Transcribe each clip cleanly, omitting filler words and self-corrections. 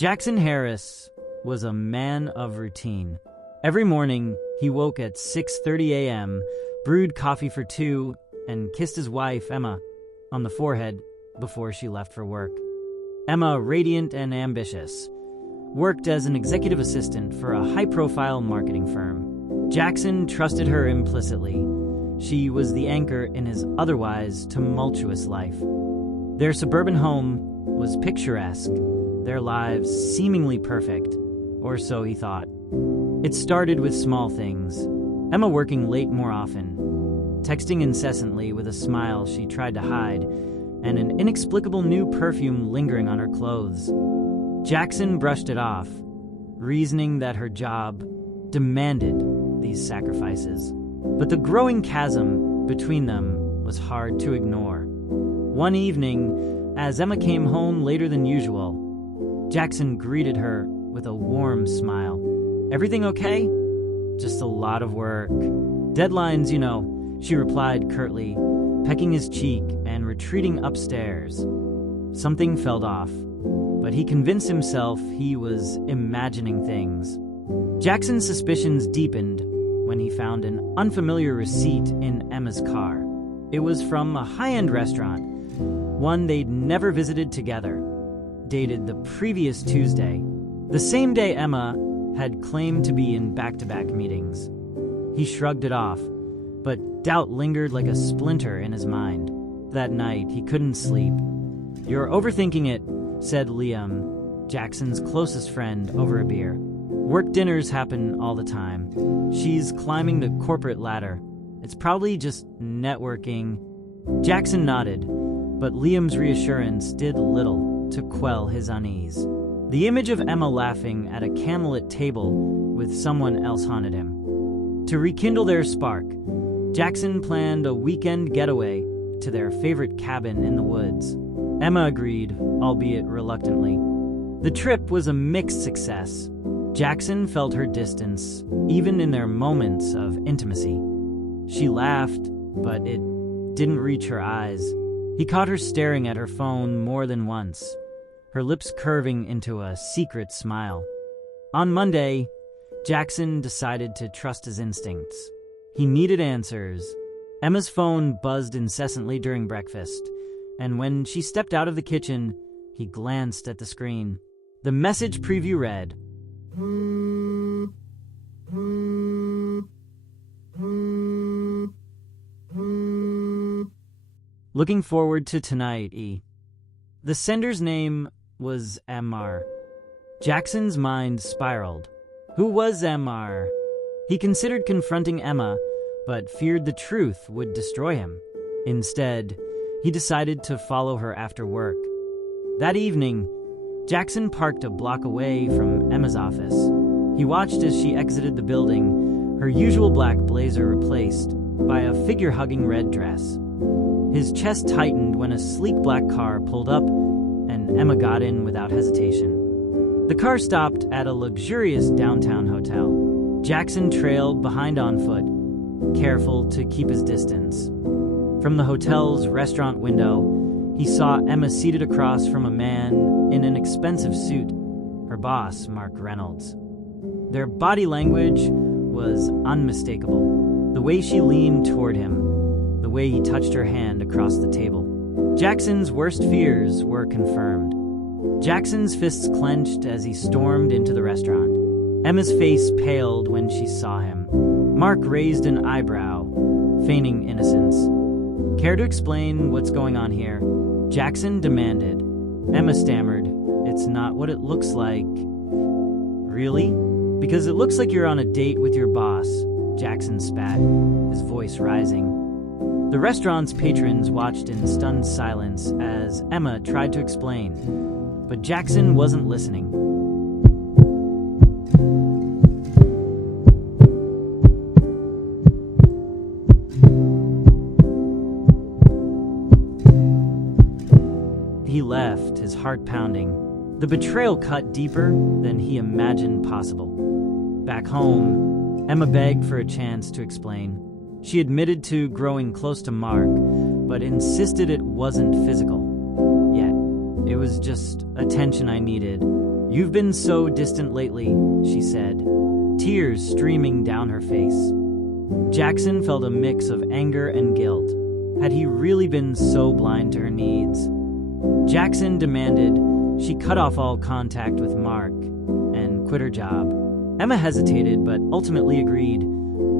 Jackson Harris was a man of routine. Every morning, he woke at 6:30 a.m., brewed coffee for two, and kissed his wife, Emma, on the forehead before she left for work. Emma, radiant and ambitious, worked as an executive assistant for a high-profile marketing firm. Jackson trusted her implicitly. She was the anchor in his otherwise tumultuous life. Their suburban home was picturesque, their lives seemingly perfect, or so he thought. It started with small things. Emma working late more often, texting incessantly with a smile she tried to hide, and an inexplicable new perfume lingering on her clothes. Jackson brushed it off, reasoning that her job demanded these sacrifices. But the growing chasm between them was hard to ignore. One evening, as Emma came home later than usual, Jackson greeted her with a warm smile. "Everything okay?" "Just a lot of work. Deadlines, you know," she replied curtly, pecking his cheek and retreating upstairs. Something felt off, but he convinced himself he was imagining things. Jackson's suspicions deepened when he found an unfamiliar receipt in Emma's car. It was from a high-end restaurant, one they'd never visited together, dated the previous Tuesday, the same day Emma had claimed to be in back-to-back meetings. He shrugged it off, but doubt lingered like a splinter in his mind. That night, he couldn't sleep. "You're overthinking it," said Liam, Jackson's closest friend, over a beer. "Work dinners happen all the time. She's climbing the corporate ladder. It's probably just networking." Jackson nodded, but Liam's reassurance did little to quell his unease. The image of Emma laughing at a candlelit table with someone else haunted him. To rekindle their spark, Jackson planned a weekend getaway to their favorite cabin in the woods. Emma agreed, albeit reluctantly. The trip was a mixed success. Jackson felt her distance, even in their moments of intimacy. She laughed, but it didn't reach her eyes. He caught her staring at her phone more than once, her lips curving into a secret smile. On Monday, Jackson decided to trust his instincts. He needed answers. Emma's phone buzzed incessantly during breakfast, and when she stepped out of the kitchen, he glanced at the screen. The message preview read, "Looking forward to tonight, E." The sender's name was Mr. Jackson's mind spiraled. Who was Mr.? He considered confronting Emma, but feared the truth would destroy him. Instead, he decided to follow her after work. That evening, Jackson parked a block away from Emma's office. He watched as she exited the building, her usual black blazer replaced by a figure-hugging red dress. His chest tightened when a sleek black car pulled up, and Emma got in without hesitation. The car stopped at a luxurious downtown hotel. Jackson trailed behind on foot, careful to keep his distance. From the hotel's restaurant window, he saw Emma seated across from a man in an expensive suit, her boss, Mark Reynolds. Their body language was unmistakable. The way she leaned toward him, the way he touched her hand across the table. Jackson's worst fears were confirmed. Jackson's fists clenched as he stormed into the restaurant. Emma's face paled when she saw him. Mark raised an eyebrow, feigning innocence. "Care to explain what's going on here?" Jackson demanded. Emma stammered, "It's not what it looks like." "Really? Because it looks like you're on a date with your boss," Jackson spat, his voice rising. The restaurant's patrons watched in stunned silence as Emma tried to explain, but Jackson wasn't listening. He left, his heart pounding. The betrayal cut deeper than he imagined possible. Back home, Emma begged for a chance to explain. She admitted to growing close to Mark, but insisted it wasn't physical. Yet, it was just attention I needed. "You've been so distant lately," she said, tears streaming down her face. Jackson felt a mix of anger and guilt. Had he really been so blind to her needs? Jackson demanded she cut off all contact with Mark and quit her job. Emma hesitated but ultimately agreed,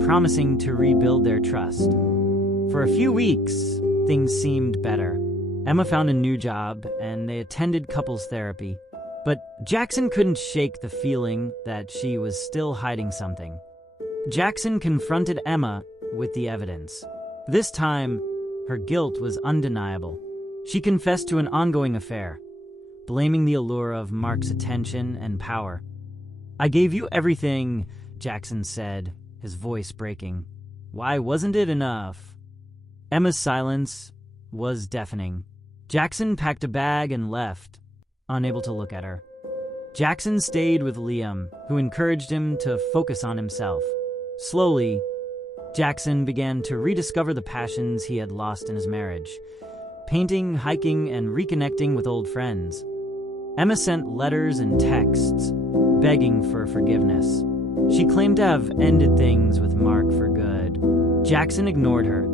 promising to rebuild their trust. For a few weeks, things seemed better. Emma found a new job and they attended couples therapy. But Jackson couldn't shake the feeling that she was still hiding something. Jackson confronted Emma with the evidence. This time, her guilt was undeniable. She confessed to an ongoing affair, blaming the allure of Mark's attention and power. "I gave you everything," Jackson said, his voice breaking. "Why wasn't it enough?" Emma's silence was deafening. Jackson packed a bag and left, unable to look at her. Jackson stayed with Liam, who encouraged him to focus on himself. Slowly, Jackson began to rediscover the passions he had lost in his marriage: painting, hiking, and reconnecting with old friends. Emma sent letters and texts, begging for forgiveness. She claimed to have ended things with Mark for good. Jackson ignored her,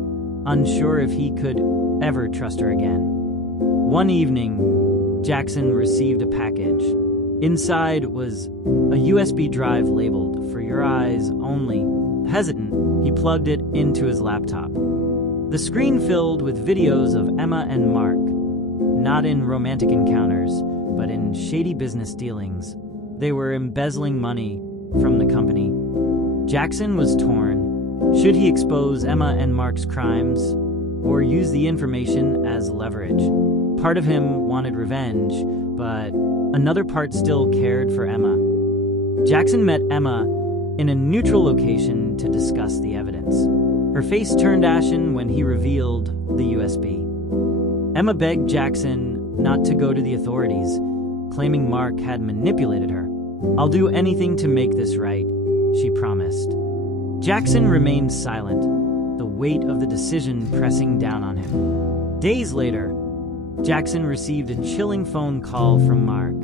unsure if he could ever trust her again. One evening, Jackson received a package. Inside was a USB drive labeled "For Your Eyes Only." Hesitant, he plugged it into his laptop. The screen filled with videos of Emma and Mark, not in romantic encounters, but in shady business dealings. They were embezzling money from the company. Jackson was torn. Should he expose Emma and Mark's crimes, or use the information as leverage? Part of him wanted revenge, but another part still cared for Emma. Jackson met Emma in a neutral location to discuss the evidence. Her face turned ashen when he revealed the USB. Emma begged Jackson not to go to the authorities, claiming Mark had manipulated her. "I'll do anything to make this right," she promised. Jackson remained silent, the weight of the decision pressing down on him. Days later, Jackson received a chilling phone call from Mark.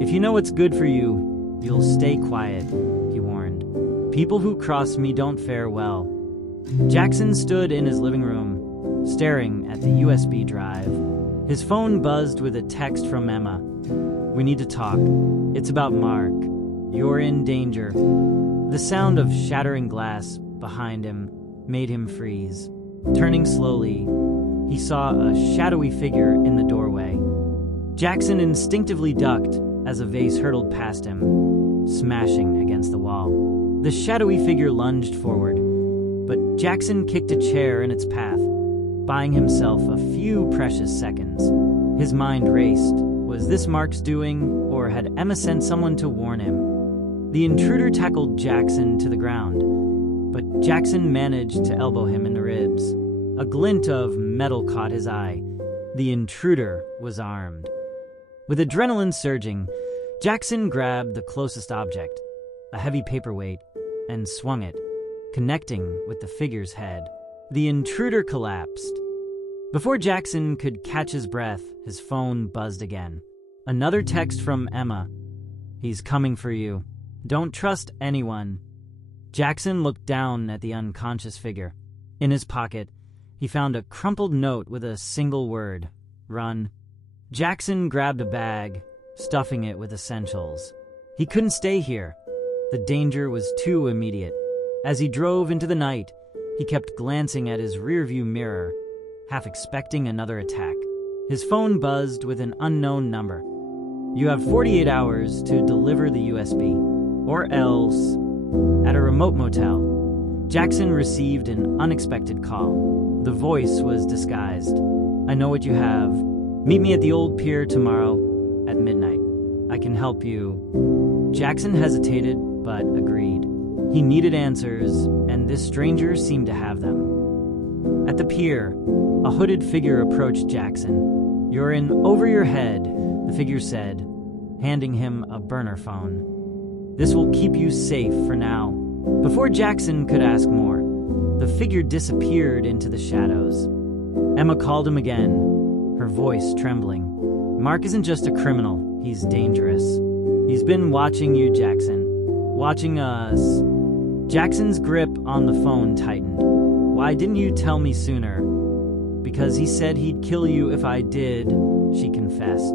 "If you know what's good for you, you'll stay quiet," he warned. "People who cross me don't fare well." Jackson stood in his living room, staring at the USB drive. His phone buzzed with a text from Emma. "We need to talk. It's about Mark. You're in danger." The sound of shattering glass behind him made him freeze. Turning slowly, he saw a shadowy figure in the doorway. Jackson instinctively ducked as a vase hurtled past him, smashing against the wall. The shadowy figure lunged forward, but Jackson kicked a chair in its path, buying himself a few precious seconds. His mind raced. Was this Mark's doing, or had Emma sent someone to warn him? The intruder tackled Jackson to the ground, but Jackson managed to elbow him in the ribs. A glint of metal caught his eye. The intruder was armed. With adrenaline surging, Jackson grabbed the closest object, a heavy paperweight, and swung it, connecting with the figure's head. The intruder collapsed. Before Jackson could catch his breath, his phone buzzed again. Another text from Emma. "He's coming for you. Don't trust anyone." Jackson looked down at the unconscious figure. In his pocket, he found a crumpled note with a single word: "Run." Jackson grabbed a bag, stuffing it with essentials. He couldn't stay here. The danger was too immediate. As he drove into the night, he kept glancing at his rearview mirror, half expecting another attack. His phone buzzed with an unknown number. "You have 48 hours to deliver the USB, or else..." At a remote motel, Jackson received an unexpected call. The voice was disguised. "I know what you have. Meet me at the old pier tomorrow at midnight. I can help you." Jackson hesitated, but agreed. He needed answers, and this stranger seemed to have them. At the pier, a hooded figure approached Jackson. "You're in over your head," the figure said, handing him a burner phone. "This will keep you safe for now." Before Jackson could ask more, the figure disappeared into the shadows. Emma called him again, her voice trembling. "Mark isn't just a criminal, he's dangerous. He's been watching you, Jackson. Watching us. Jackson's grip on the phone tightened. Why didn't you tell me sooner? Because he said he'd kill you if I did, she confessed.